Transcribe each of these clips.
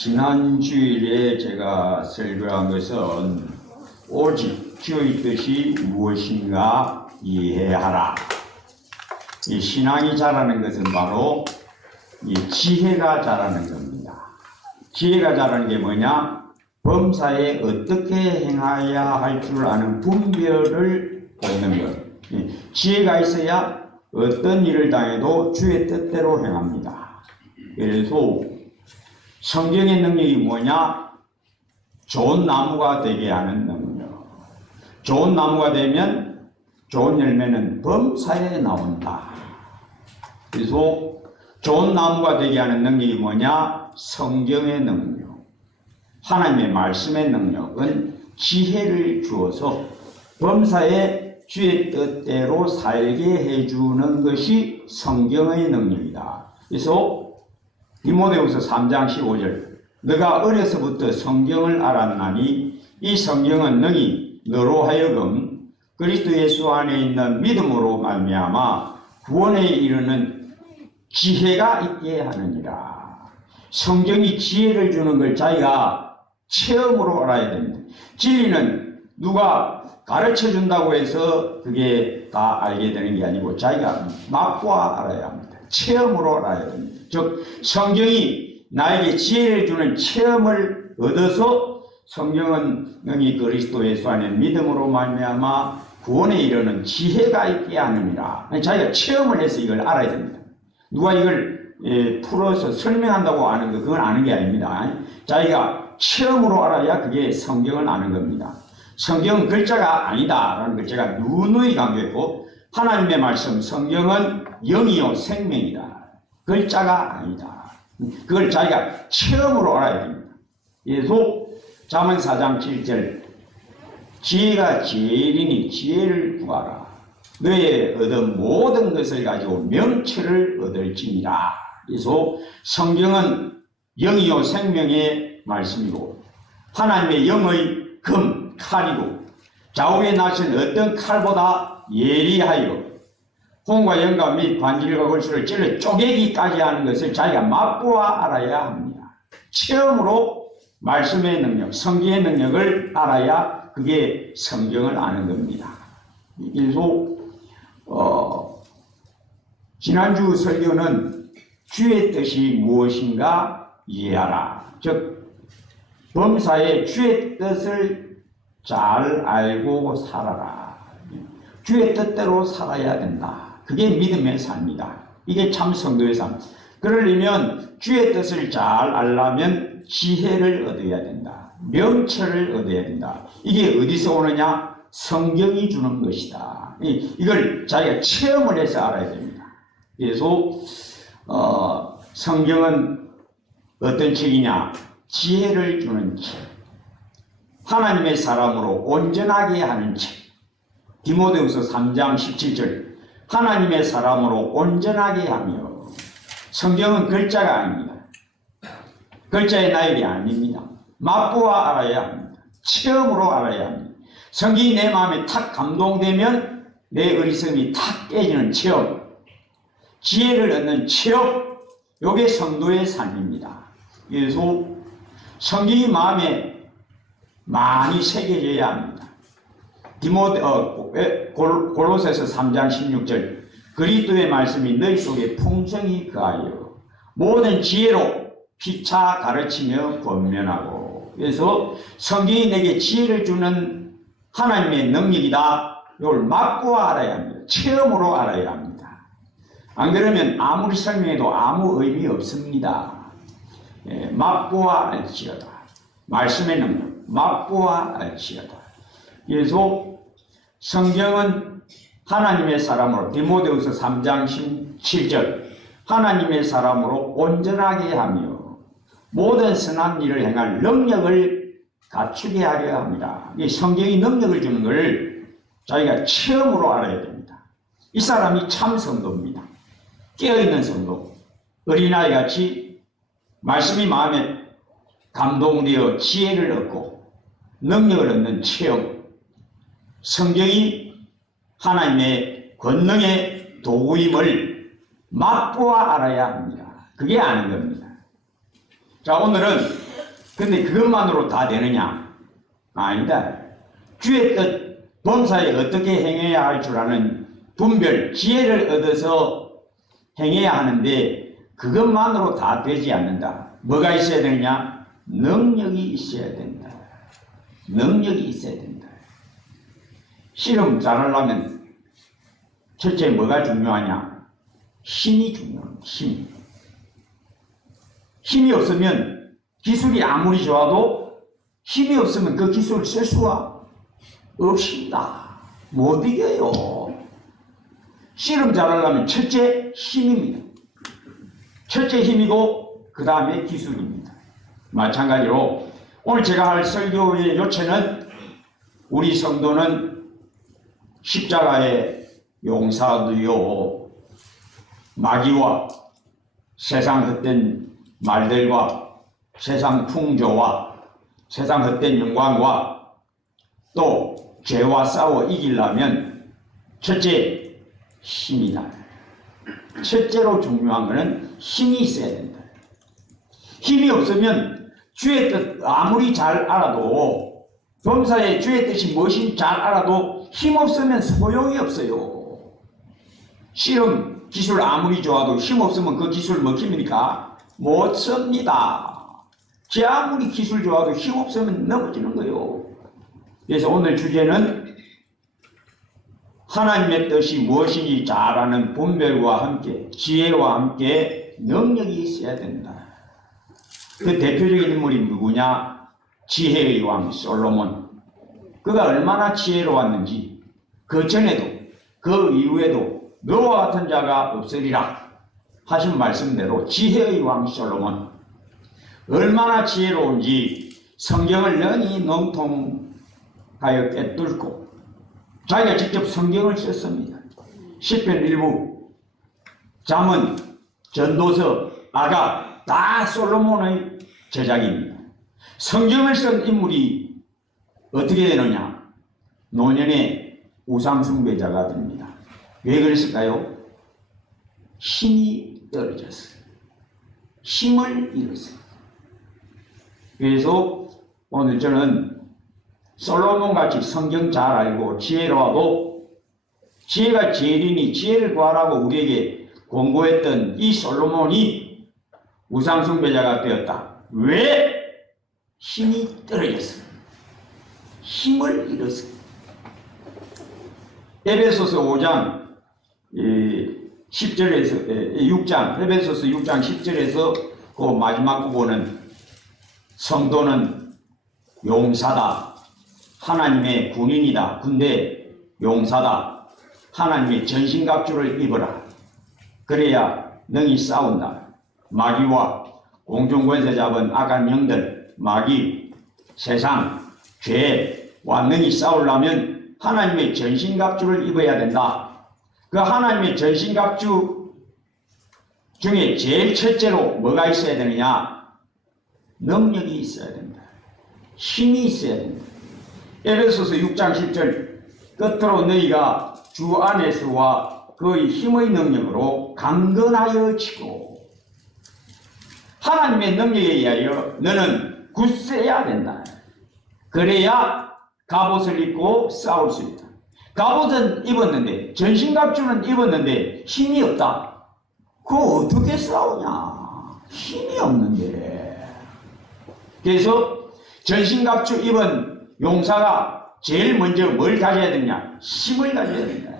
지난 주일에 제가 설교한 것은 오직 주의 뜻이 무엇인가 이해하라. 이 신앙이 자라는 것은 바로 이 지혜가 자라는 겁니다. 지혜가 자라는 게 뭐냐? 범사에 어떻게 행해야 할 줄 아는 분별을 얻는 것. 지혜가 있어야 어떤 일을 당해도 주의 뜻대로 행합니다. 그래서 성경의 능력이 뭐냐? 좋은 나무가 되게 하는 능력. 좋은 나무가 되면 좋은 열매는 범사에 나온다. 그래서 좋은 나무가 되게 하는 능력이 뭐냐? 성경의 능력. 하나님의 말씀의 능력은 지혜를 주어서 범사에 주의 뜻대로 살게 해주는 것이 성경의 능력이다. 그래서 디모데후서 3장 15절 너가 어려서부터 성경을 알았나니 이 성경은 능히 너로 하여금 그리스도 예수 안에 있는 믿음으로 말미암아 구원에 이르는 지혜가 있게 하느니라. 성경이 지혜를 주는 걸 자기가 체험으로 알아야 됩니다. 진리는 누가 가르쳐 준다고 해서 그게 다 알게 되는 게 아니고 자기가 맛보아 알아야 합니다. 체험으로 알아야 됩니다. 즉 성경이 나에게 지혜를 주는 체험을 얻어서 성경은 능히 그리스도 예수 안에 믿음으로 말미암아 구원에 이르는 지혜가 있게 하느니라. 자기가 체험을 해서 이걸 알아야 됩니다. 누가 이걸 풀어서 설명한다고 아는 거 그건 아는 게 아닙니다. 자기가 체험으로 알아야 그게 성경을 아는 겁니다. 성경은 글자가 아니다라는 걸 제가 누누이 강조했고 하나님의 말씀 성경은 영이요 생명이다. 글자가 아니다. 그걸 자기가 체험으로 알아야 됩니다. 그래서 잠언 4장 7절 지혜가 제일이니 지혜를 구하라. 너의 얻은 모든 것을 가지고 명철을 얻을지니라. 그래서 성경은 영이요 생명의 말씀이고 하나님의 영의 금, 칼이고 좌우에 나신 어떤 칼보다 예리하여 홍과 영과 및 관절과 골수를 찔러 쪼개기까지 하는 것을 자기가 맛보아 알아야 합니다. 체험으로 말씀의 능력, 성경의 능력을 알아야 그게 성경을 아는 겁니다. 그래서 지난주 설교는 주의 뜻이 무엇인가 이해하라. 즉 범사에 주의 뜻을 잘 알고 살아라. 주의 뜻대로 살아야 된다. 그게 믿음의 삶이다. 이게 참 성도의 삶. 그러려면 주의 뜻을 잘 알려면 지혜를 얻어야 된다. 명철을 얻어야 된다. 이게 어디서 오느냐? 성경이 주는 것이다. 이걸 자기가 체험을 해서 알아야 됩니다. 그래서 성경은 어떤 책이냐? 지혜를 주는 책. 하나님의 사람으로 온전하게 하는 책. 디모데후서 3장 17절 하나님의 사람으로 온전하게 하며 성경은 글자가 아닙니다. 글자의 나열이 아닙니다. 맛보아 알아야 합니다. 체험으로 알아야 합니다. 성경이 내 마음에 탁 감동되면 내 어리석음이 탁 깨지는 체험, 지혜를 얻는 체험, 이게 성도의 삶입니다. 그래서 성경이 마음에 많이 새겨져야 합니다. 골로새서 3장 16절 그리스도의 말씀이 너희 속에 풍성히 거하여 모든 지혜로 피차 가르치며 권면하고. 그래서 성경이 내게 지혜를 주는 하나님의 능력이다. 이걸 맛보아 알아야 합니다. 체험으로 알아야 합니다. 안 그러면 아무리 설명해도 아무 의미 없습니다. 맛보아 알지어다. 말씀의 능력 맛보아 알지어다. 그래서 성경은 하나님의 사람으로 디모데후서 3장 17절 하나님의 사람으로 온전하게 하며 모든 선한 일을 행할 능력을 갖추게 하려 합니다. 이 성경이 능력을 주는 걸 자기가 체험으로 알아야 됩니다. 이 사람이 참 성도입니다. 깨어있는 성도, 어린아이같이 말씀이 마음에 감동되어 지혜를 얻고 능력을 얻는 체험. 성경이 하나님의 권능의 도구임을 맛보아 알아야 합니다. 그게 아는 겁니다. 자, 오늘은 근데 그것만으로 다 되느냐? 아니다. 주의 뜻, 범사에 어떻게 행해야 할 줄 아는 분별, 지혜를 얻어서 행해야 하는데 그것만으로 다 되지 않는다. 뭐가 있어야 되느냐? 능력이 있어야 된다. 능력이 있어야 된다. 실험 잘하려면 첫째 뭐가 중요하냐? 힘이 중요합니다. 힘. 힘이 없으면 기술이 아무리 좋아도 힘이 없으면 그 기술을 쓸 수가 없습니다. 못 이겨요. 실험 잘하려면 첫째 힘입니다. 첫째 힘이고 그 다음에 기술입니다. 마찬가지로 오늘 제가 할 설교의 요체는 우리 성도는 십자가의 용사도요, 마귀와 세상 헛된 말들과 세상 풍조와 세상 헛된 영광과 또 죄와 싸워 이기려면 첫째 힘이다. 첫째로 중요한 것은 힘이 있어야 된다. 힘이 없으면 주의 뜻 아무리 잘 알아도 범사에 주의 뜻이 무엇인지 잘 알아도 힘 없으면 소용이 없어요. 실험 기술 아무리 좋아도 힘 없으면 그 기술 먹힙니까? 못 씁니다. 제 아무리 기술 좋아도 힘 없으면 넘어지는 거예요. 그래서 오늘 주제는 하나님의 뜻이 무엇인지 잘 아는 분별과 함께 지혜와 함께 능력이 있어야 된다. 그 대표적인 인물이 누구냐? 지혜의 왕 솔로몬. 그가 얼마나 지혜로웠는지 그 전에도 그 이후에도 너와 같은 자가 없으리라 하신 말씀대로 지혜의 왕 솔로몬 얼마나 지혜로운지 성경을 능히 능통하여 꿰뚫고 자기가 직접 성경을 썼습니다. 시편 일부, 잠언, 전도서, 아가 다 솔로몬의 제작입니다. 성경을 쓴 인물이 어떻게 되느냐? 노년의 우상숭배자가 됩니다. 왜 그랬을까요? 힘이 떨어졌어요. 힘을 잃었어요. 그래서 오늘 저는 솔로몬같이 성경 잘 알고 지혜로워도 지혜가 제일이니 지혜를 구하라고 우리에게 권고했던 이 솔로몬이 우상숭배자가 되었다. 왜? 힘이 떨어졌어요. 힘을 잃었어요. 에베소서 5장 10절에서 6장 에베소서 6장 10절에서 그 마지막 부분은 성도는 용사다. 하나님의 군인이다. 근데 용사다. 하나님의 전신갑주를 입어라. 그래야 능히 싸운다. 마귀와 공중권세 잡은 악한 영들, 마귀, 세상, 죄와 능히 싸우려면 하나님의 전신갑주를 입어야 된다. 그 하나님의 전신갑주 중에 제일 첫째로 뭐가 있어야 되느냐? 능력이 있어야 된다. 힘이 있어야 된다. 에베소서 6장 10절 끝으로 너희가 주 안에서와 그의 힘의 능력으로 강건하여 지고 하나님의 능력에 의하여 너는 굳세야 된다. 그래야 갑옷을 입고 싸울 수 있다. 갑옷은 입었는데 전신갑주는 입었는데 힘이 없다. 그거 어떻게 싸우냐? 힘이 없는데. 그래서 전신갑주 입은 용사가 제일 먼저 뭘 가져야 되냐? 힘을 가져야 된다.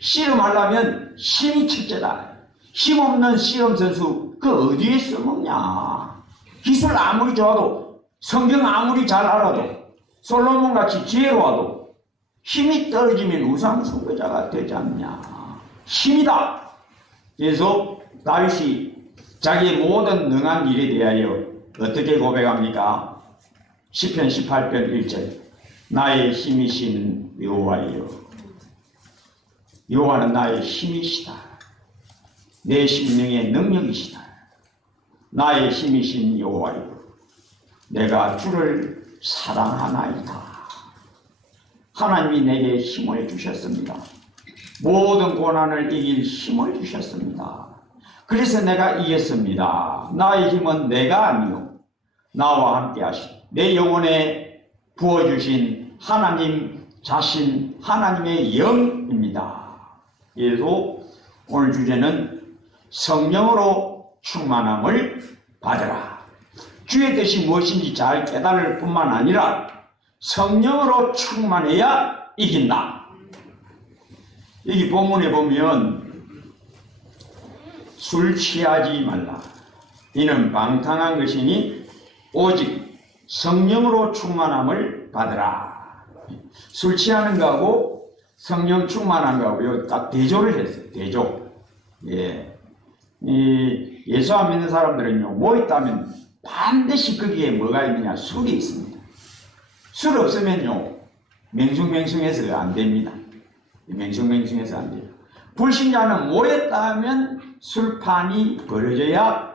씨름하려면 힘이 첫째다. 힘 없는 씨름 선수 그 어디에 써먹냐? 기술 아무리 좋아도 성경 아무리 잘 알아도 솔로몬같이 지혜로워도 힘이 떨어지면 우상숭배자가 되지 않냐? 힘이다. 그래서 다윗이 자기의 모든 능한 일에 대하여 어떻게 고백합니까? 시편 18편 1절 나의 힘이신 여호와여 여호와는 나의 힘이시다. 내 심령의 능력이시다. 나의 힘이신 여호와여 내가 주를 사랑하나이다. 하나님이 내게 힘을 주셨습니다. 모든 고난을 이길 힘을 주셨습니다. 그래서 내가 이겼습니다. 나의 힘은 내가 아니요 나와 함께 하시고 내 영혼에 부어주신 하나님 자신 하나님의 영입니다. 그래서 오늘 주제는 성령으로 충만함을 받으라. 주의 뜻이 무엇인지 잘 깨달을 뿐만 아니라 성령으로 충만해야 이긴다. 여기 본문에 보면 술 취하지 말라. 이는 방탕한 것이니 오직 성령으로 충만함을 받으라. 술 취하는 거하고 성령 충만한 거하고 딱 대조를 했어요. 대조. 예. 예수 안 믿는 사람들은요, 뭐 있다면 반드시 거기에 뭐가 있느냐? 술이 있습니다. 술 없으면요, 맹숭맹숭해서 안 됩니다. 맹숭맹숭해서 안 돼요. 불신자는 뭐 했다면 술판이 벌어져야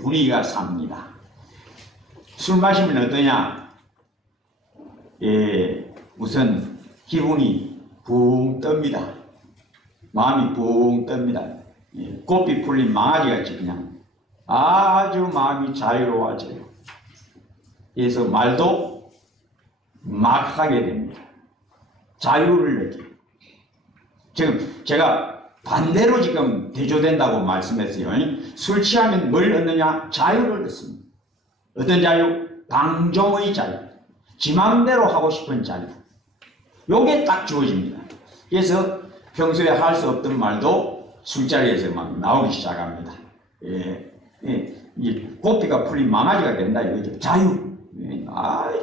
분위기가 삽니다. 술 마시면 어떠냐? 예, 우선 기분이 붕 뜹니다. 마음이 붕 뜹니다. 예, 꽃이 풀린 망아지같이 그냥 아주 마음이 자유로워져요. 그래서 말도 막 하게 됩니다. 자유를 느껴요. 지금 제가 반대로 지금 대조된다고 말씀했어요. 술 취하면 뭘 얻느냐? 자유를 얻습니다. 어떤 자유? 방종의 자유. 지 마음대로 하고 싶은 자유. 요게 딱 주어집니다. 그래서 평소에 할 수 없던 말도 술자리에서 막 나오기 시작합니다. 예, 예, 이제 고삐가 풀린 망아지가 된다 이거죠. 자유. 예,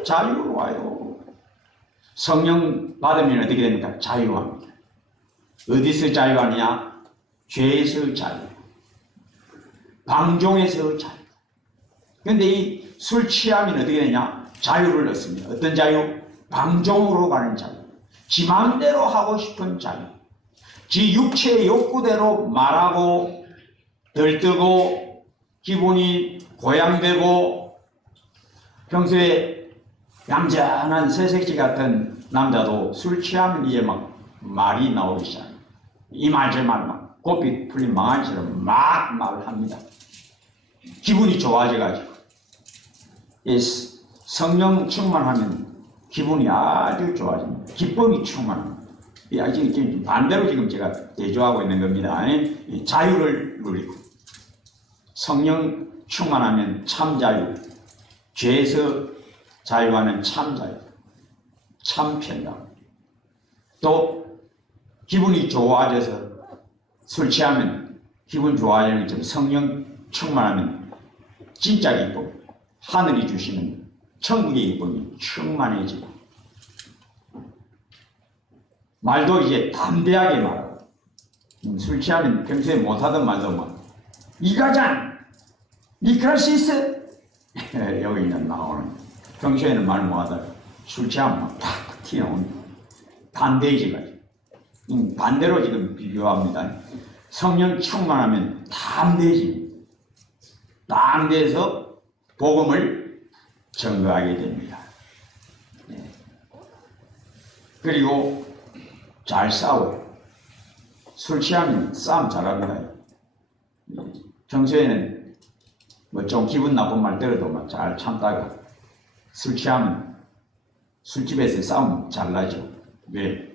자유로워요. 성령 받으면 어떻게 됩니까? 자유합니다. 어디서 자유하느냐? 죄에서 자유. 방종에서 자유. 그런데 이 술 취하면 어떻게 되냐? 자유를 얻습니다. 어떤 자유? 방종으로 가는 자유. 지 마음대로 하고 싶은 자유. 지 육체의 욕구대로 말하고 들뜨고 기분이 고양되고 평소에 얌전한 새색시 같은 남자도 술 취하면 이제 막 말이 나오기 시작합니다. 이 말 저 말 막 고삐 풀린 망아지처럼 막 말을 합니다. 기분이 좋아져가지고 성령 충만하면 기분이 아주 좋아집니다. 기쁨이 충만합니다. 지금 반대로 지금 제가 대조하고 있는 겁니다. 자유를 누리고 성령 충만하면 참 자유, 죄에서 자유하는 참 자유, 참 편당. 또 기분이 좋아져서 술 취하면 기분 좋아지는 것처럼 성령 충만하면 진짜 기쁨, 하늘이 주시는 천국의 기쁨이 충만해지고 말도 이제 담대하게 말하고 술 취하면 평소에 못하던 말도 막 이과장, 니 그럴 수 있어? 여기는 나오는 평소에는 말 못하다가 술 취하면 막 팍 튀어나옵니다. 담대해지가지고 반대로 지금 비교합니다. 성령 충만하면 담대해집니다. 담대해서 복음을 증거하게 됩니다. 네. 그리고 잘 싸워요. 술 취하면 싸움 잘합니다. 평소에는 뭐 좀 기분 나쁜 말 들어도 막 잘 참다가 술 취하면 술집에서 싸움 잘 나죠. 왜?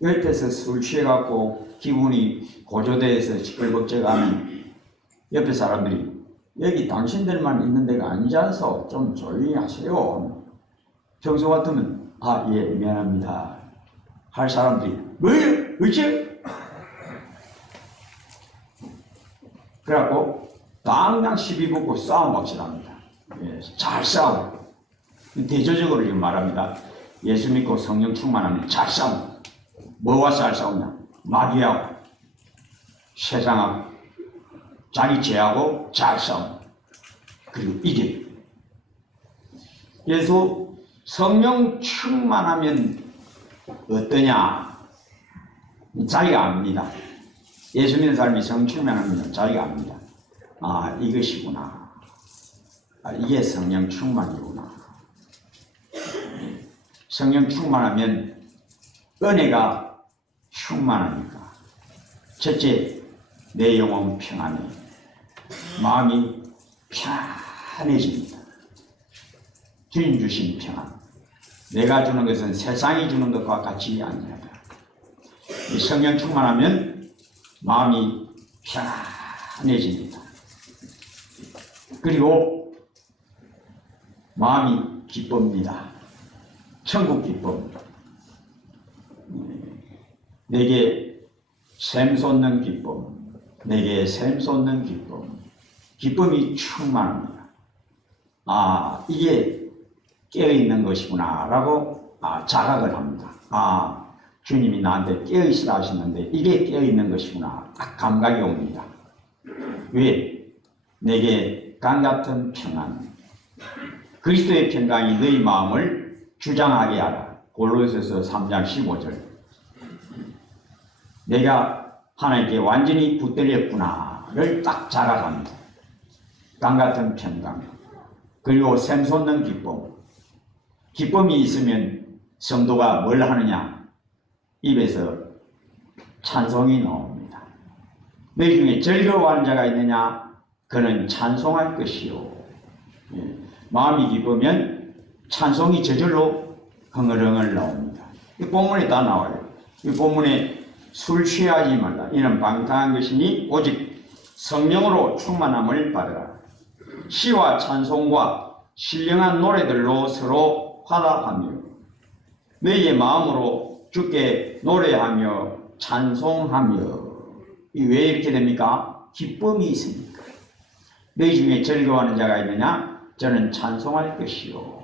옆에서 술 취해갖고 기분이 고조돼서 시끌벅적하면 옆에 사람들이 여기 당신들만 있는 데가 아니지 않소? 좀 조용히 하세요. 평소 같으면 예 미안합니다 할 사람들이 뭐예요? 어째? 그래갖고 당장 시비 붙고 싸움 확실합니다. 예, 잘 싸워요. 대조적으로 지금 말합니다. 예수 믿고 성령 충만하면 잘 싸웁니다. 뭐와 잘 싸우냐? 마귀하고 세상하고 자기 죄하고 잘 싸웁니다. 그리고 이겨요. 그래서 성령 충만하면 어떠냐? 자기가 압니다. 예수 믿는 사람이 성령 충만하면 자기가 압니다. 이것이구나. 이게 성령 충만이구나. 성령 충만하면 은혜가 충만하니까 첫째, 내 영혼 평안해. 마음이 편해집니다. 주님 주신 평안. 내가 주는 것은 세상이 주는 것과 같이 아니하다. 이 성령 충만하면 마음이 편안해집니다. 그리고 마음이 기쁩니다. 천국 기쁨. 내게 샘솟는 기쁨. 내게 샘솟는 기쁨. 기쁨이 충만합니다. 아, 이게 깨어있는 것이구나 라고 자각을 합니다. 아, 주님이 나한테 깨어있으라 하시는데 이게 깨어있는 것이구나. 딱 감각이 옵니다. 왜? 내게 강같은 평안. 그리스도의 평강이 너희 마음을 주장하게 하라. 골로새서 3장 15절. 내가 하나님께 완전히 붙들렸구나를 딱 자각합니다. 강같은 평강. 그리고 샘솟는 기쁨. 기쁨이 있으면 성도가 뭘 하느냐? 입에서 찬송이 나옵니다. 너희 중에 즐거워하는 자가 있느냐? 그는 찬송할 것이요. 마음이 기쁘면 찬송이 저절로 흥얼흥얼 나옵니다. 이 본문에 다 나와요. 이 본문에 술 취하지 말라. 이는 방탕한 것이니 오직 성령으로 충만함을 받으라. 시와 찬송과 신령한 노래들로 서로 화답하며 너희의 마음으로 주께 노래하며 찬송하며. 왜 이렇게 됩니까? 기쁨이 있으니까. 너희 중에 즐거워하는 자가 있느냐? 저는 찬송할 것이요.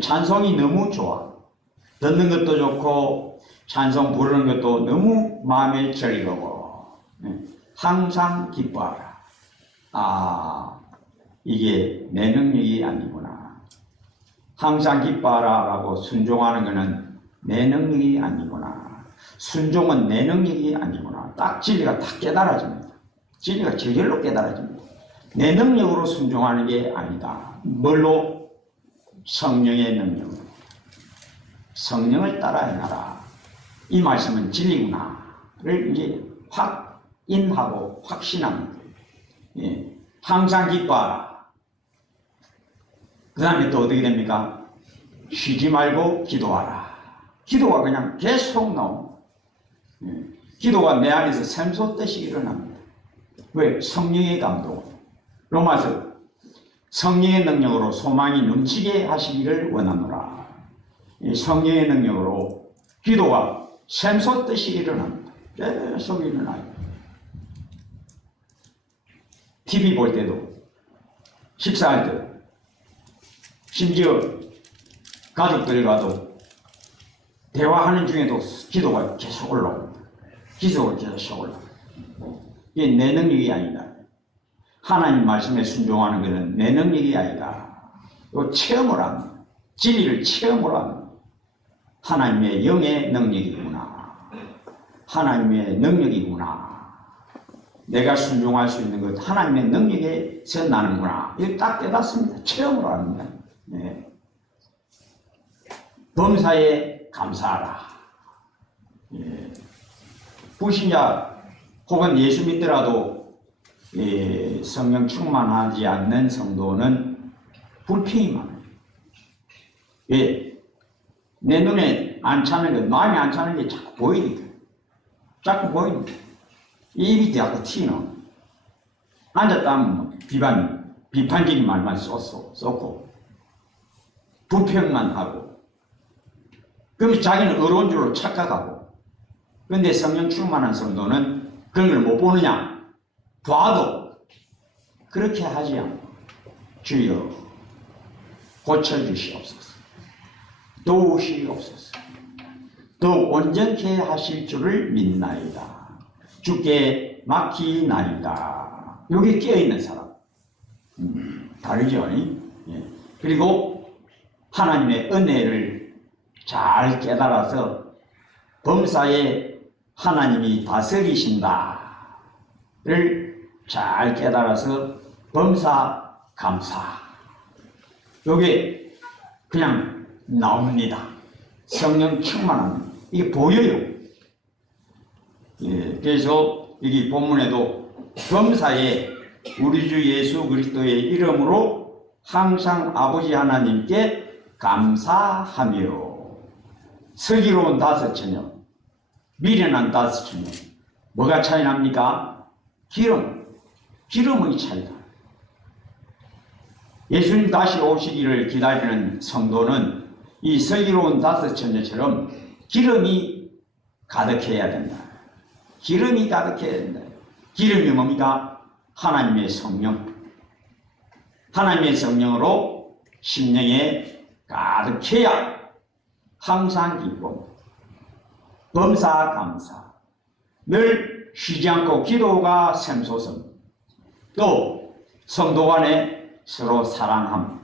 찬송이 너무 좋아. 듣는 것도 좋고 찬송 부르는 것도 너무 마음에 즐거워. 항상 기뻐하라. 아, 이게 내 능력이 아니구나. 항상 기뻐하라 라고 순종하는 것은 내 능력이 아니구나. 순종은 내 능력이 아니구나. 딱 진리가 딱 깨달아집니다. 진리가 저절로 깨달아집니다. 내 능력으로 순종하는 게 아니다. 뭘로? 성령의 능력으로. 성령을 따라 행하라. 이 말씀은 진리구나를 이제 확인하고 확신합니다. 예. 항상 기뻐하라. 그 다음에 또 어떻게 됩니까? 쉬지 말고 기도하라. 기도가 그냥 계속 나옵니다. 예. 기도가 내 안에서 샘솟듯이 일어납니다. 왜? 성령의 감동. 로마서 성령의 능력으로 소망이 넘치게 하시기를 원하노라. 이 성령의 능력으로 기도가 샘솟듯이 일어납니다. 계속 일어나요. TV 볼 때도, 식사할 때도, 심지어 가족들과도 대화하는 중에도 기도가 계속 올라옵니다. 기도가 계속 올라옵니다. 이게 내 능력이 아니다. 하나님 말씀에 순종하는 것은 내 능력이 아니다. 이거 체험을 합니다. 진리를 체험을 합니다. 하나님의 영의 능력이구나. 하나님의 능력이구나. 내가 순종할 수 있는 것 하나님의 능력에서 나는구나. 이거 딱 깨닫습니다. 체험을 합니다. 네. 범사에 감사하라. 예. 불신자 혹은 예수 믿더라도 성령 충만하지 않는 성도는 불평이 많아요. 왜? 내 눈에 안 차는 것, 마음에 안 차는 게 자꾸 보이니까. 자꾸 보이니까. 입이 자꾸 튀나. 앉았다 하면 비판적인 말만 쏟고, 불평만 하고, 그럼 자기는 의로운 줄로 착각하고, 그런데 성령 충만한 성도는 그런 걸 못 보느냐? 봐도 그렇게 하지 않고, 주여 고쳐주시옵소서, 도우시옵소서, 더욱 온전케 하실 줄을 믿나이다. 주께 맡기나이다. 여기 깨어있는 사람. 다르죠? 예. 그리고 하나님의 은혜를 잘 깨달아서 범사에 하나님이 다스리신다를 잘 깨달아서 범사 감사. 요게 그냥 나옵니다. 성령 충만합니다. 이게 보여요. 예, 그래서 여기 본문에도 범사에 우리 주 예수 그리스도의 이름으로 항상 아버지 하나님께 감사하며. 슬기로운 5처녀, 미련한 5처녀. 뭐가 차이 납니까? 기름의 차이다. 예수님 다시 오시기를 기다리는 성도는 이 슬기로운 5처녀처럼 기름이 가득해야 된다. 기름이 가득해야 된다. 기름이 뭡니까? 하나님의 성령. 하나님의 성령으로 심령에 가득해야 항상 기쁨, 범사 감사, 늘 쉬지 않고 기도가 샘솟음, 또 성도 간에 서로 사랑함.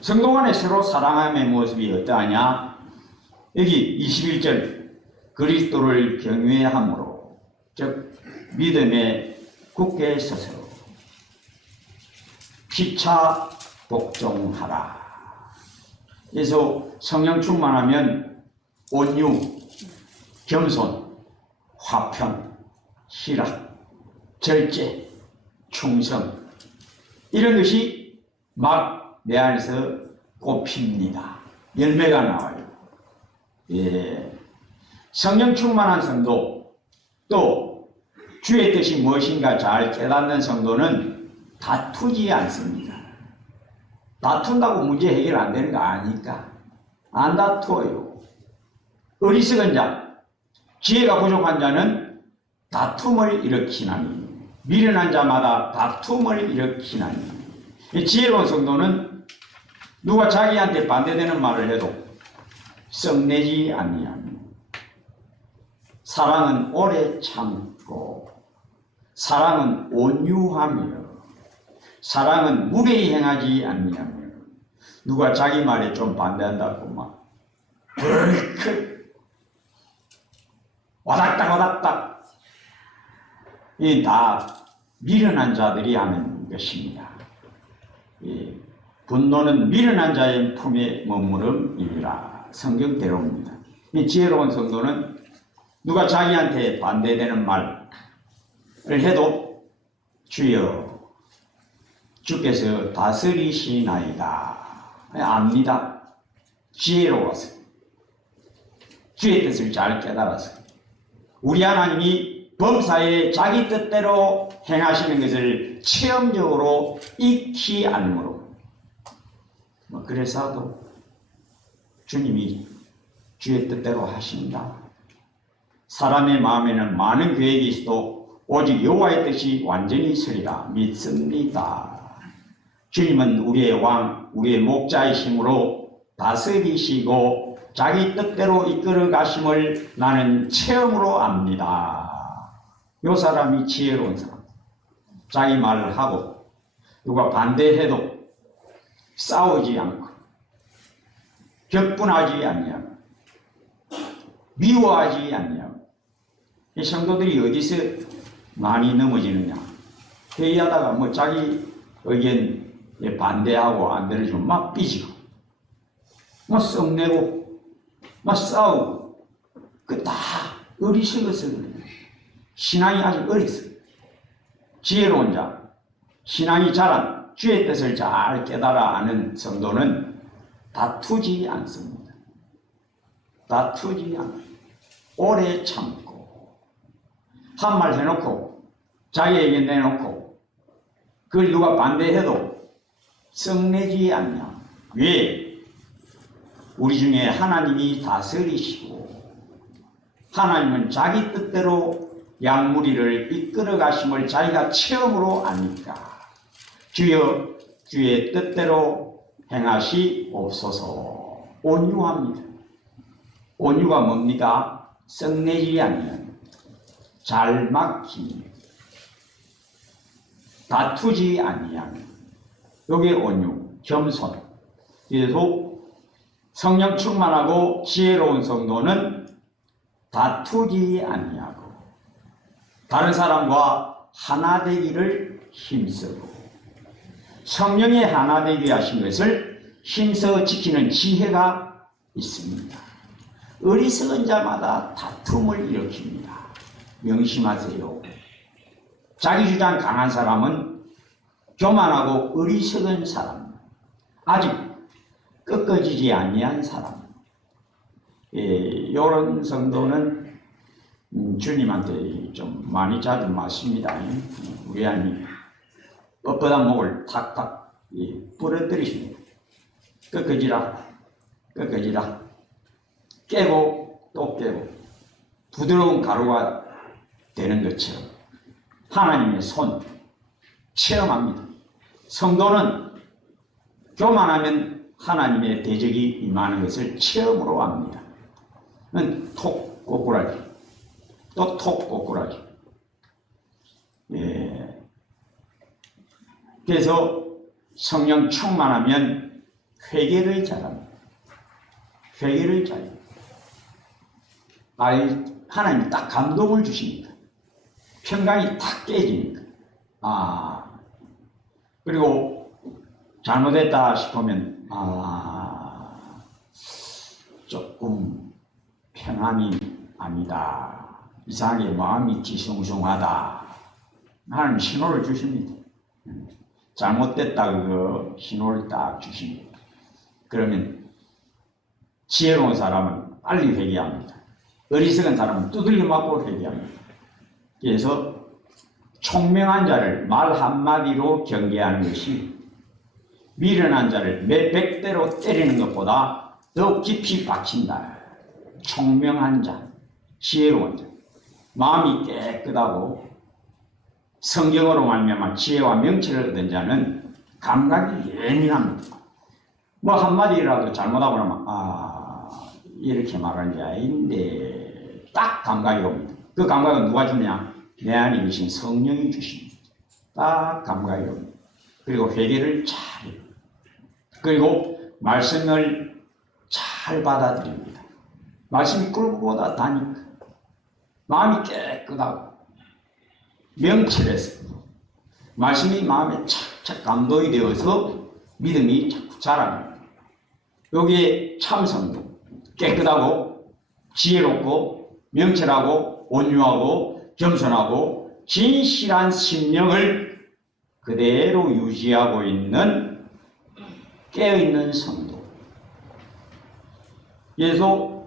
성도 간에 서로 사랑함의 모습이 어떠하냐? 여기 21절, 그리스도를 경외함으로, 즉 믿음에 굳게 서서 피차 복종하라. 그래서 성령 충만하면 온유, 겸손, 화평, 희락, 절제, 충성, 이런 것이 막 내 안에서 꽃핍니다. 열매가 나와요. 예. 성령 충만한 성도, 또 주의 뜻이 무엇인가 잘 깨닫는 성도는 다투지 않습니다. 다툰다고 문제 해결 안 되는 거 아니까 안 다투어요. 어리석은 자, 지혜가 부족한 자는 다툼을 일으키나니, 미련한 자마다 다툼을 일으키나니. 지혜로운 성도는 누가 자기한테 반대되는 말을 해도 썩내지 아니하며, 사랑은 오래 참고, 사랑은 온유하며, 사랑은 무례히 행하지 아니하며. 누가 자기 말에 좀 반대한다고 막 벌컥 와닥닥 이 다 미련한 자들이 하는 것입니다. 분노는 미련한 자의 품에 머무름이니라. 성경대로입니다. 이 지혜로운 성도는 누가 자기한테 반대되는 말을 해도 주여 주께서 다스리시나이다 압니다. 지혜로워서, 주의 뜻을 잘 깨달아서, 우리 하나님이 범사에 자기 뜻대로 행하시는 것을 체험적으로 익히 알므로, 그래서도 주님이 주의 뜻대로 하신다. 사람의 마음에는 많은 계획이 있어도 오직 여호와의 뜻이 완전히 서리라 믿습니다. 주님은 우리의 왕, 우리의 목자이심으로 다스리시고 자기 뜻대로 이끌어 가심을 나는 체험으로 압니다. 요 사람이 지혜로운 사람. 자기 말을 하고 누가 반대해도 싸우지 않고 격분하지 아니하고 미워하지 아니하고. 이 성도들이 어디서 많이 넘어지느냐? 회의하다가 뭐 자기 의견에 반대하고 안 들어주면 막 삐지고 막 썩내고 막 싸우고. 그 다 어리석어서 그래요. 신앙이 아직 어렸어. 지혜로운 자, 신앙이 자란, 주의 뜻을 잘 깨달아 아는 성도는 다투지 않습니다. 다투지 않고 오래 참고, 한 말 해놓고 자기 의견 내놓고 그걸 누가 반대해도 썩내지 않냐. 왜? 우리 중에 하나님이 다스리시고 하나님은 자기 뜻대로 양무리를 이끌어 가심을 자기가 체험으로 아니까 주여 주의 뜻대로 행하시옵소서. 온유합니다. 온유가 뭡니까? 썩내지 아니하는, 잘 막히며 다투지 아니하는, 요게 온유, 겸손. 그래서 성령 충만하고 지혜로운 성도는 다투지 아니하고 다른 사람과 하나 되기를 힘쓰고, 성령의 하나 되게 하신 것을 힘써 지키는 지혜가 있습니다. 어리석은 자마다 다툼을 일으킵니다. 명심하세요. 자기 주장 강한 사람은 교만하고 어리석은 사람, 아직 꺾어지지 아니한 사람. 이런 성도는 주님한테 좀 많이 자주 맞습니다. 우리 하나님 뻣뻣한 목을 탁탁 부러뜨리십니다. 꺾어지라, 꺾어지라. 깨고 또 깨고 부드러운 가루가 되는 것처럼 하나님의 손 체험합니다. 성도는 교만하면 하나님의 대적이 임하는 것을 체험으로 합니다. 톡 꼬꾸라지, 또 톡 꼬꾸라지. 그래서 성령 충만하면 회개를 잘합니다. 회개를 잘합니다. 하나님이 딱 감동을 주십니다. 평강이 탁 깨지니까. 그리고 잘못했다 싶으면 조금 평안이 아니다. 이상하게 마음이 뒤숭숭하다. 하나님 신호를 주십니다. 잘못됐다 그거 신호를 딱 주십니다. 그러면 지혜로운 사람은 빨리 회개합니다. 어리석은 사람은 두들겨 맞고 회개합니다. 그래서 총명한 자를 말 한마디로 경계하는 것이 미련한 자를 몇 백대로 때리는 것보다 더 깊이 박힌다. 총명한 자, 지혜로운 자, 마음이 깨끗하고 성경으로 말미암아 지혜와 명철을 얻은 자는 감각이 예민합니다. 뭐 한마디라도 잘못하고 나면 이렇게 말하는 게 아닌데 딱 감각이 옵니다. 그 감각은 누가 주냐? 내 안에 계신 성령이 주십니다. 딱 감각이 옵니다. 그리고 회개를 잘해요. 그리고 말씀을 잘 받아들입니다. 말씀이 끌고 다니까 마음이 깨끗하고 명철해서 말씀이 마음에 착착 감동이 되어서 믿음이 자꾸 자랍니다. 여기에 참성도 깨끗하고 지혜롭고 명철하고 온유하고 겸손하고 진실한 심령을 그대로 유지하고 있는 깨어있는 성도. 그래서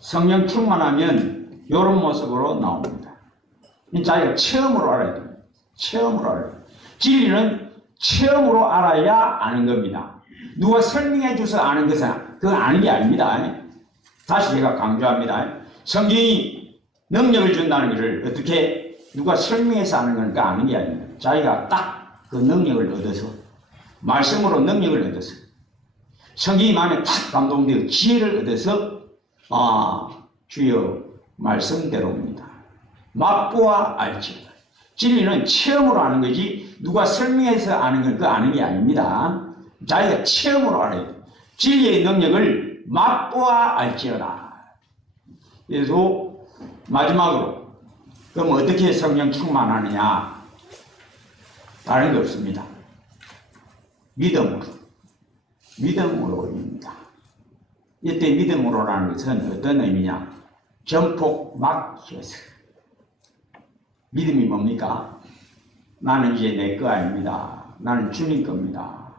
성령 충만하면 이런 모습으로 나옵니다. 자기가 체험으로 알아야 됩니다. 체험으로 알아야 됩니다. 진리는 체험으로 알아야 아는 겁니다. 누가 설명해 줘서 아는 것은 그건 아는 게 아닙니다. 다시 제가 강조합니다. 성경이 능력을 준다는 것을 어떻게 누가 설명해서 아는 거니까 아는 게 아닙니다. 자기가 딱 그 능력을 얻어서 말씀으로 능력을 얻어서 성경이 마음에 탁 감동되어 지혜를 얻어서 주여 말씀대로입니다. 맛보아 알지어다. 진리는 체험으로 아는 거지 누가 설명해서 아는 건 그거 아는 게 아닙니다. 자기가 체험으로 알아야 돼요. 진리의 능력을 맛보아 알지어다. 그래서 마지막으로 그럼 어떻게 성령 충만하느냐? 다른 게 없습니다. 믿음으로입니다. 이때 믿음으로라는 것은 어떤 의미냐? 전폭 막혀서. 믿음이 뭡니까? 나는 이제 내 거 아닙니다. 나는 주님 겁니다.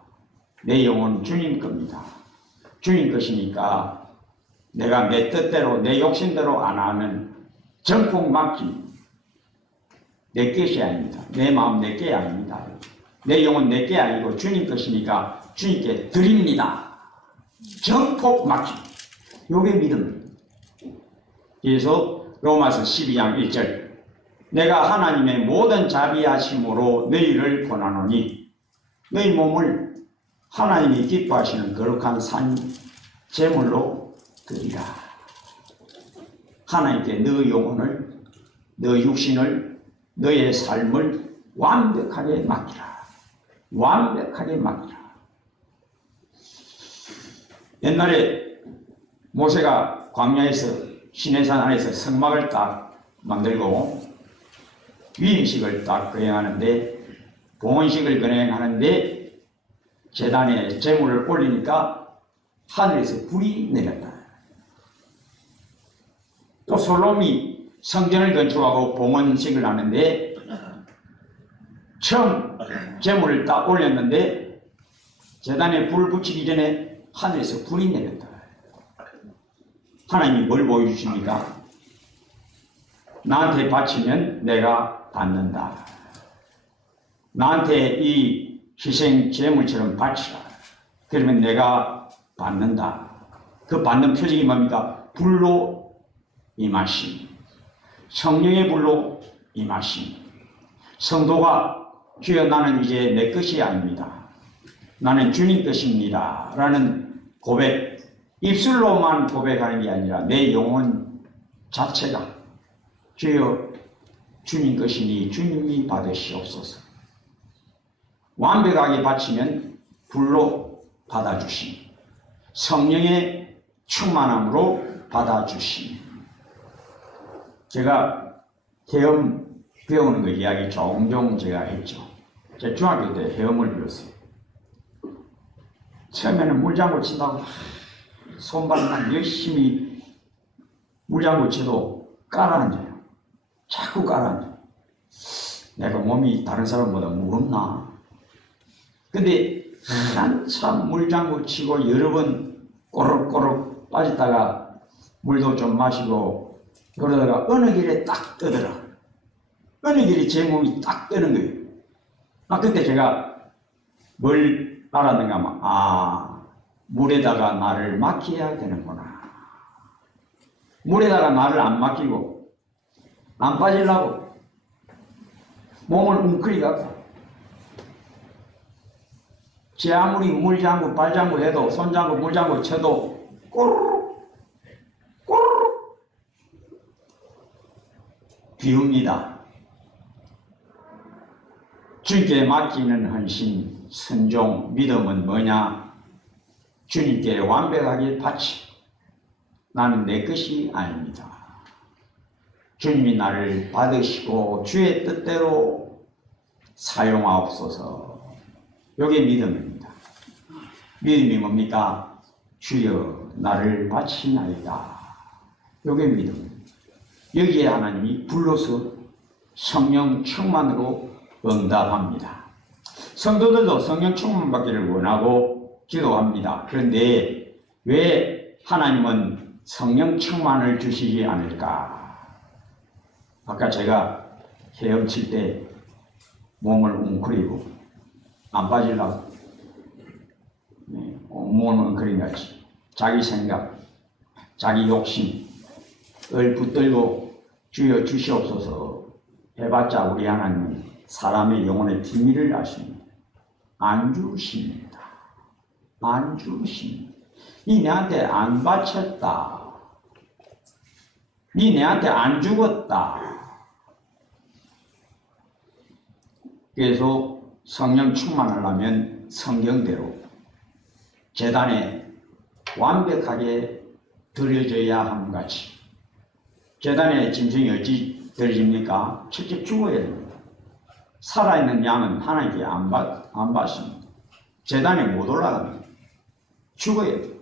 내 영혼은 주님 겁니다. 주님 것이니까 내가 내 뜻대로 내 욕심대로 안 하면 전폭 막힌 내 것이 아닙니다. 내 마음 내 게 아닙니다. 내 영혼 내 게 아니고 주님 것이니까 주님께 드립니다. 전폭 막힘. 요게 믿음. 그래서 로마서 12장 1절 내가 하나님의 모든 자비하심으로 너희를 권하노니 너희 몸을 하나님이 기뻐하시는 거룩한 산 제물로 드리라. 하나님께 너 영혼을 너 육신을 너의 삶을 완벽하게 맡기라. 완벽하게 맡기라. 옛날에 모세가 광야에서 시내산 안에서 성막을 딱 만들고 위임식을 딱 거행하는데 봉헌식을 거행하는데 제단에 제물을 올리니까 하늘에서 불이 내렸다. 또 솔로몬이 성전을 건축하고 봉헌식을 하는데 처음 제물을 딱 올렸는데 제단에 불 붙이기 전에 하늘에서 불이 내렸다. 하나님이 뭘 보여주십니까? 나한테 바치면 내가 받는다. 나한테 이 희생 제물처럼 바치라. 그러면 내가 받는다. 그 받는 표징이 뭡니까? 불로 임하심. 성령의 불로 임하심. 성도가 주여 나는 이제 내 것이 아닙니다. 나는 주님 것입니다. 라는 고백. 입술로만 고백하는 게 아니라 내 영혼 자체가 주여 주님 것이니 주님이 받으시옵소서. 완벽하게 바치면 불로 받아주심. 성령의 충만함으로 받아주심. 제가 헤엄 배우는 거 이야기 종종 제가 했죠. 제가 중학교 때 헤엄을 배웠어요. 처음에는 물장구 친다고 손발만 열심히 물장구 쳐도 깔아앉아요. 자꾸 깔아앉아요. 내가 몸이 다른 사람보다 무겁나? 근데 한참 물장구 치고 여러 번 꼬르륵꼬르륵 빠졌다가 물도 좀 마시고 그러다가 어느 길에 딱 뜨더라. 어느 길에 제 몸이 딱 뜨는 거예요. 그때 제가 뭘 알았는가 하면 물에다가 나를 맡겨야 되는구나. 물에다가 나를 안 맡기고 안 빠지려고 몸을 웅크리갖고 제 아무리 물장구 발장구 해도 손장구 물장구 쳐도 꼬르륵 꼬르륵 비웁니다. 주님께 맡기는 헌신, 순종, 믿음은 뭐냐? 주님께 완벽하게 바치. 나는 내 것이 아닙니다. 주님이 나를 받으시고 주의 뜻대로 사용하옵소서. 이게 믿음입니다. 믿음이 뭡니까? 주여 나를 바치나이다. 이게 믿음입니다. 여기에 하나님이 불러서 성령 충만으로 응답합니다. 성도들도 성령 충만 받기를 원하고 기도합니다. 그런데 왜 하나님은 성령 충만을 주시지 않을까? 아까 제가 헤엄칠 때 몸을 웅크리고 안 빠지려고 몸을 웅크린 같이 자기 생각, 자기 욕심을 붙들고 주여 주시옵소서 해봤자 우리 하나님은 사람의 영혼의 비밀을 아십니다. 안 주십니다. 안 주십니다. 니 내한테 안 바쳤다. 니 내한테 안 죽었다. 그래서 성령 충만하려면 성경대로 제단에 완벽하게 드려져야 함같이. 제단에 짐승이 어찌 드려집니까? 첫째 죽어야 됩니다. 살아있는 양은 하나님께 안 받습니다. 제단에 못 올라갑니다. 죽어야 돼요.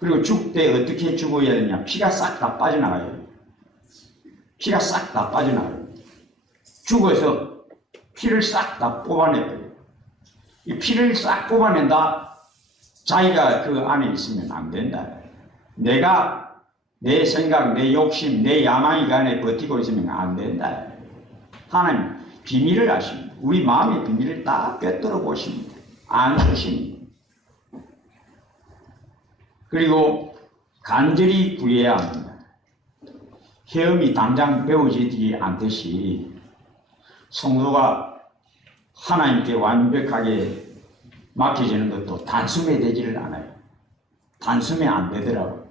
그리고 죽을 때 어떻게 죽어야 되냐? 피가 싹 다 빠져나가요. 피가 싹 다 빠져나가요. 죽어서 피를 싹 다 뽑아내요. 이 피를 싹 뽑아낸다? 자기가 그 안에 있으면 안 된다. 내가 내 생각, 내 욕심, 내 야망이 그 안에 버티고 있으면 안 된다. 하나님 비밀을 아십니다. 우리 마음의 비밀을 다 꿰뚫어 보십니다. 안 주십니다. 그리고 간절히 구해야 합니다. 헤엄이 당장 배워지지 않듯이 성도가 하나님께 완벽하게 맡겨지는 것도 단숨에 되지를 않아요. 단숨에 안 되더라고요.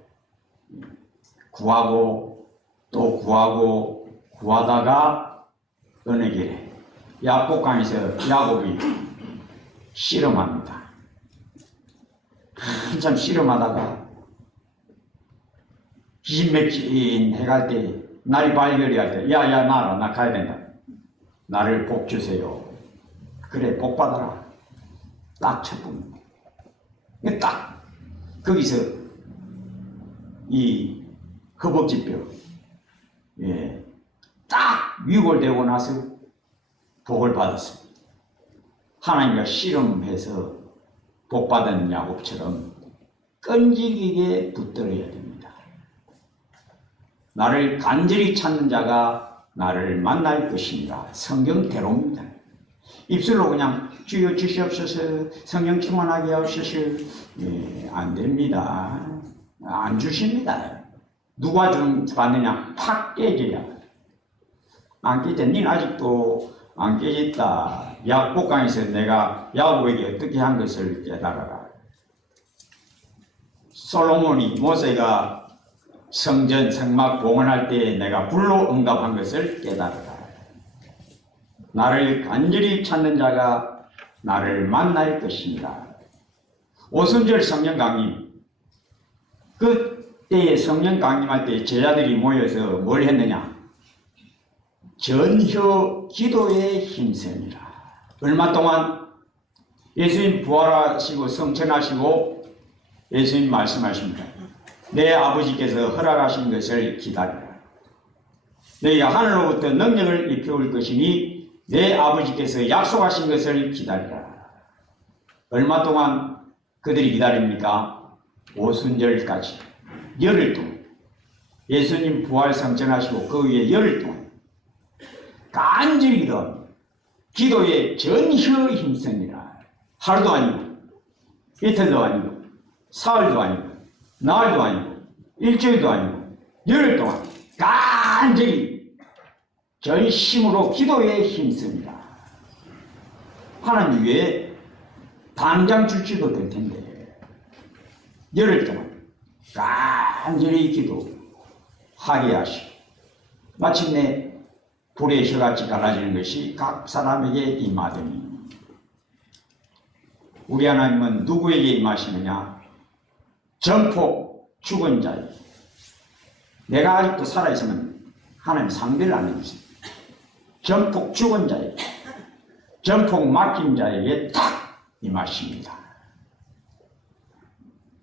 구하고 또 구하고 구하다가 어느 길에 야복강에서 야곱이 씨름합니다. 한참 씨름하다가 기진맥진 해갈 때 날이 발결이 할 때 야야 나라 나 가야 된다. 나를 복 주세요. 그래 복 받아라. 딱 첫분. 딱 거기서 이 허벅지뼈 딱 위골되고 나서 복을 받았습니다. 하나님과 씨름해서 복받은 야곱처럼 끈질기게 붙들어야 됩니다. 나를 간절히 찾는 자가 나를 만날 것입니다. 성경대로입니다. 입술로 그냥 주여 주시옵소서, 성령 충만하게 하옵소서, 안 됩니다. 안 주십니다. 누가 받느냐? 팍 깨져야. 안 깨져. 니는 아직도 안 깨졌다. 야곱강에서 내가 야곱에게 어떻게 한 것을 깨달아라. 솔로몬이 모세가 성전 성막 봉헌할 때 내가 불로 응답한 것을 깨달아라. 나를 간절히 찾는 자가 나를 만날 것입니다. 오순절 성령 강림, 그때에 성령 강림할 때 제자들이 모여서 뭘 했느냐? 전혀 기도에 힘쓰니라. 얼마 동안? 예수님 부활하시고 성천하시고 예수님 말씀하십니다. 내 아버지께서 허락하신 것을 기다리라. 너희가 하늘로부터 능력을 입혀올 것이니 내 아버지께서 약속하신 것을 기다리라. 얼마 동안 그들이 기다립니까? 오순절까지. 열흘 동안. 예수님 부활 성천하시고 그 위에 열흘 동안 간절히 기도합니다. 기도에 전혀 힘쓰니라. 하루도 아니고 이틀도 아니고 사흘도 아니고 나흘도 아니고 일주일도 아니고 열흘 동안 간절히 전심으로 기도에 힘씁니다. 하나님 외에 당장 줄지도 될 텐데 열흘 동안 간절히 기도하게 하시고 마침내 불의 혀같이 갈라지는 것이 각 사람에게 임하더니 우리 하나님은 누구에게 임하시느냐? 전폭 죽은 자에게. 내가 아직도 살아있으면 하나님 상대를 안 해주세요. 전폭 죽은 자에게, 전폭 맡긴 자에게 탁 임하십니다.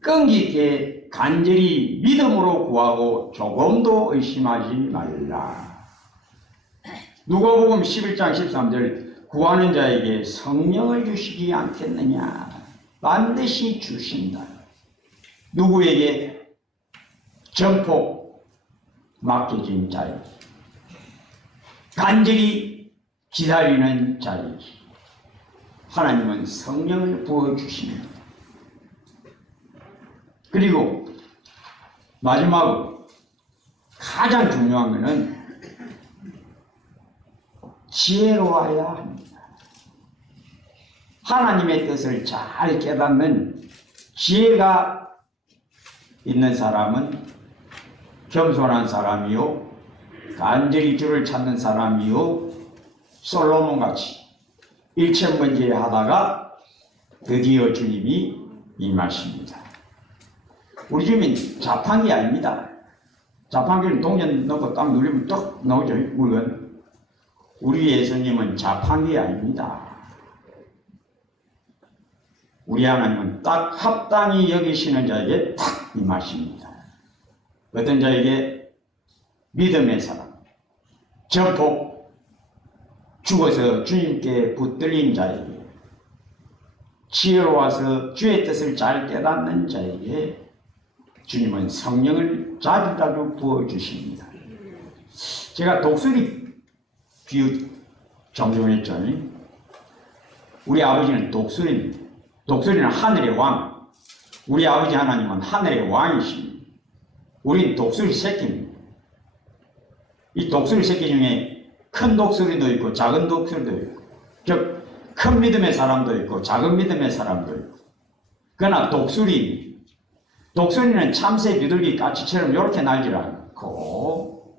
끈기 있게 간절히 믿음으로 구하고 조금도 의심하지 말라. 누가복음 11장 13절 구하는 자에게 성령을 주시지 않겠느냐. 반드시 주신다. 누구에게? 전폭 맡겨진 자에게, 간절히 기다리는 자에게 하나님은 성령을 부어주십니다. 그리고 마지막으로 가장 중요한 것은 지혜로워야 합니다. 하나님의 뜻을 잘 깨닫는 지혜가 있는 사람은 겸손한 사람이요, 간절히 주를 찾는 사람이요, 솔로몬같이 일천번제하다가 드디어 주님이 임하십니다. 우리 주님은 자판기 아닙니다. 자판기는 동전 넣고 딱 누르면 딱 나오죠, 물건. 우리 예수님은 자판기 아닙니다. 우리 하나님은 딱 합당히 여기시는 자에게 탁 임하십니다. 어떤 자에게? 믿음의 사람, 전폭 죽어서 주님께 붙들린 자에게, 지혜로워서 주의 뜻을 잘 깨닫는 자에게 주님은 성령을 자주자주 부어주십니다. 제가 독수리 비유 종종 했죠. 우리 아버지는 독수리입니다. 독수리는 하늘의 왕. 우리 아버지 하나님은 하늘의 왕이십니다. 우린 독수리 새끼입니다. 이 독수리 새끼 중에 큰 독수리도 있고 작은 독수리도 있고, 즉 큰 믿음의 사람도 있고 작은 믿음의 사람도 있고. 그러나 독수리는 참새 비둘기 까치처럼 이렇게 날질 않고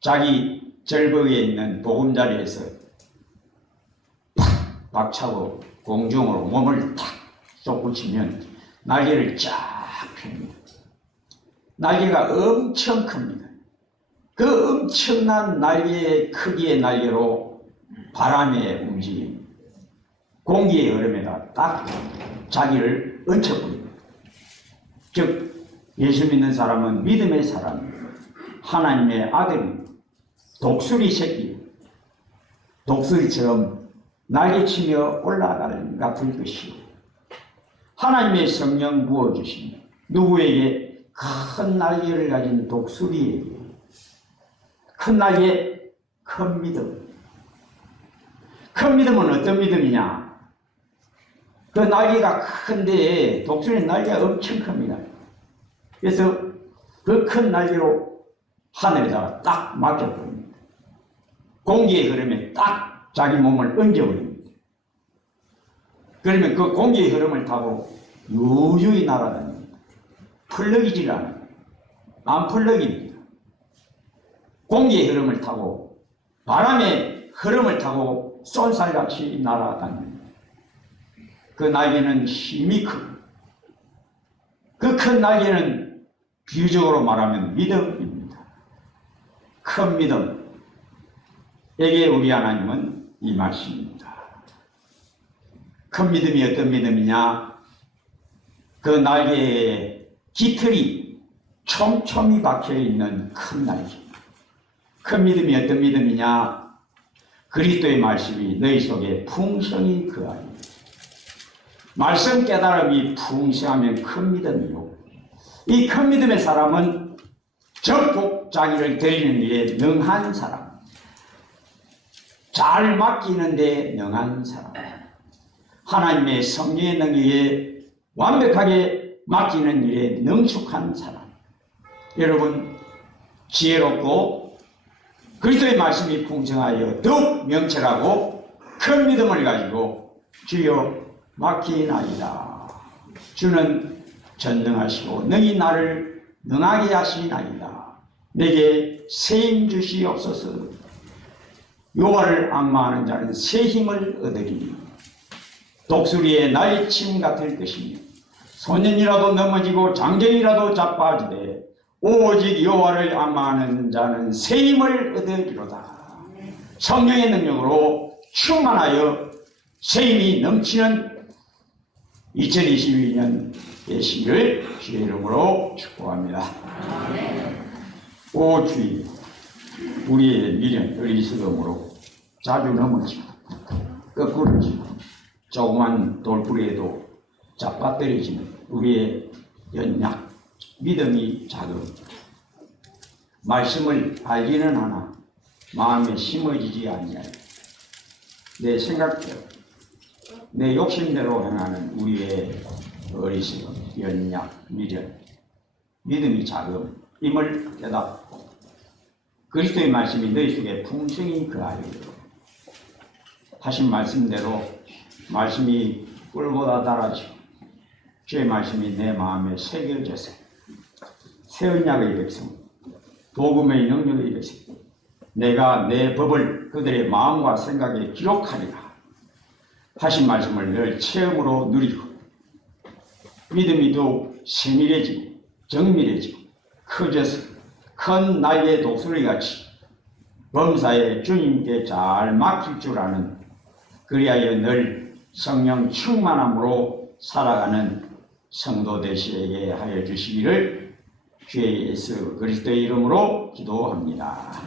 자기 절벽에 있는 보금자리에서 팍 박차고 공중으로 몸을 탁 솟구치면 날개를 쫙 펴니다. 날개가 엄청 큽니다. 그 엄청난 날개의 크기의 날개로 바람에 움직입니다. 공기의 흐름에다 딱 자기를 얹혀버립니다. 즉 예수 믿는 사람은 믿음의 사람입니다. 하나님의 아들입니다. 독수리 새끼, 독수리처럼 날개치며 올라갈 같을 것이요. 하나님의 성령 부어주시며 누구에게? 큰 날개를 가진 독수리에게. 큰 날개, 큰 믿음. 큰 믿음은 어떤 믿음이냐? 그 날개가 큰데 독수리 날개가 엄청 큽니다. 그래서 그 큰 날개로 하늘에다가 딱 맡겨버립니다. 공기의 흐름에 딱 자기 몸을 얹어버립니다. 그러면 그 공기의 흐름을 타고 유유히 날아다닙니다. 펄럭이질 않아요. 안 펄럭입니다. 공기의 흐름을 타고 바람의 흐름을 타고 쏜살같이 날아다닙니다. 그 날개는 힘이 크고 그 큰 날개는 비유적으로 말하면 믿음입니다. 큰 믿음에게 우리 하나님은 임하십니다. 큰 믿음이 어떤 믿음이냐? 그 날개에 깃털이 촘촘히 박혀있는 큰 날개. 큰 믿음이 어떤 믿음이냐? 그리스도의 말씀이 너희 속에 풍성히 거하니. 말씀 깨달음이 풍성하면 큰 믿음이요. 이 큰 믿음의 사람은 적복자기를 드리는 일에 능한 사람, 잘 맡기는 데 능한 사람, 하나님의 성령의 능력에 완벽하게 맡기는 일에 능숙한 사람. 여러분, 지혜롭고 그리스도의 말씀이 풍성하여 더욱 명철하고 큰 믿음을 가지고 주여 맡기나이다. 주는 전능하시고 능히 나를 능하게 하시나이다. 내게 새힘 주시옵소서. 여호와를 앙망하는 자는 새 힘을 얻으리니 독수리의 날침 같을 것이며 소년이라도 넘어지고 장정이라도 자빠지되 오직 여호와를 앙망하는 자는 새 힘을 얻으리로다. 성령의 능력으로 충만하여 새 힘이 넘치는 2022년 되시기를 주의 이름으로 축복합니다. 오 주님, 우리의 미련, 어리석음으로 자주 넘어지고 거꾸로 지고 조그만 돌부리에도 잡아떨어지는 우리의 연약, 믿음이 작음, 말씀을 알기는 하나 마음에 심어지지 아니하여 내 생각대로 내 욕심대로 행하는 우리의 어리석음, 연약, 미련, 믿음이 작음 임을 깨닫고 그리스도의 말씀이 너희 속에 풍성히 거하여 하신 말씀대로 말씀이 꿀보다 달아지고 주의 말씀이 내 마음에 새겨져서 새 언약의 백성, 복음의 능력의 백성, 내가 내 법을 그들의 마음과 생각에 기록하리라 하신 말씀을 늘 체험으로 누리고 믿음이 더욱 세밀해지고 정밀해지고 커져서 큰 날개 독수리같이 범사에 주님께 잘 맡길 줄 아는, 그리하여 늘 성령 충만함으로 살아가는 성도 되시게 하여 주시기를 주의 예수 그리스도의 이름으로 기도합니다.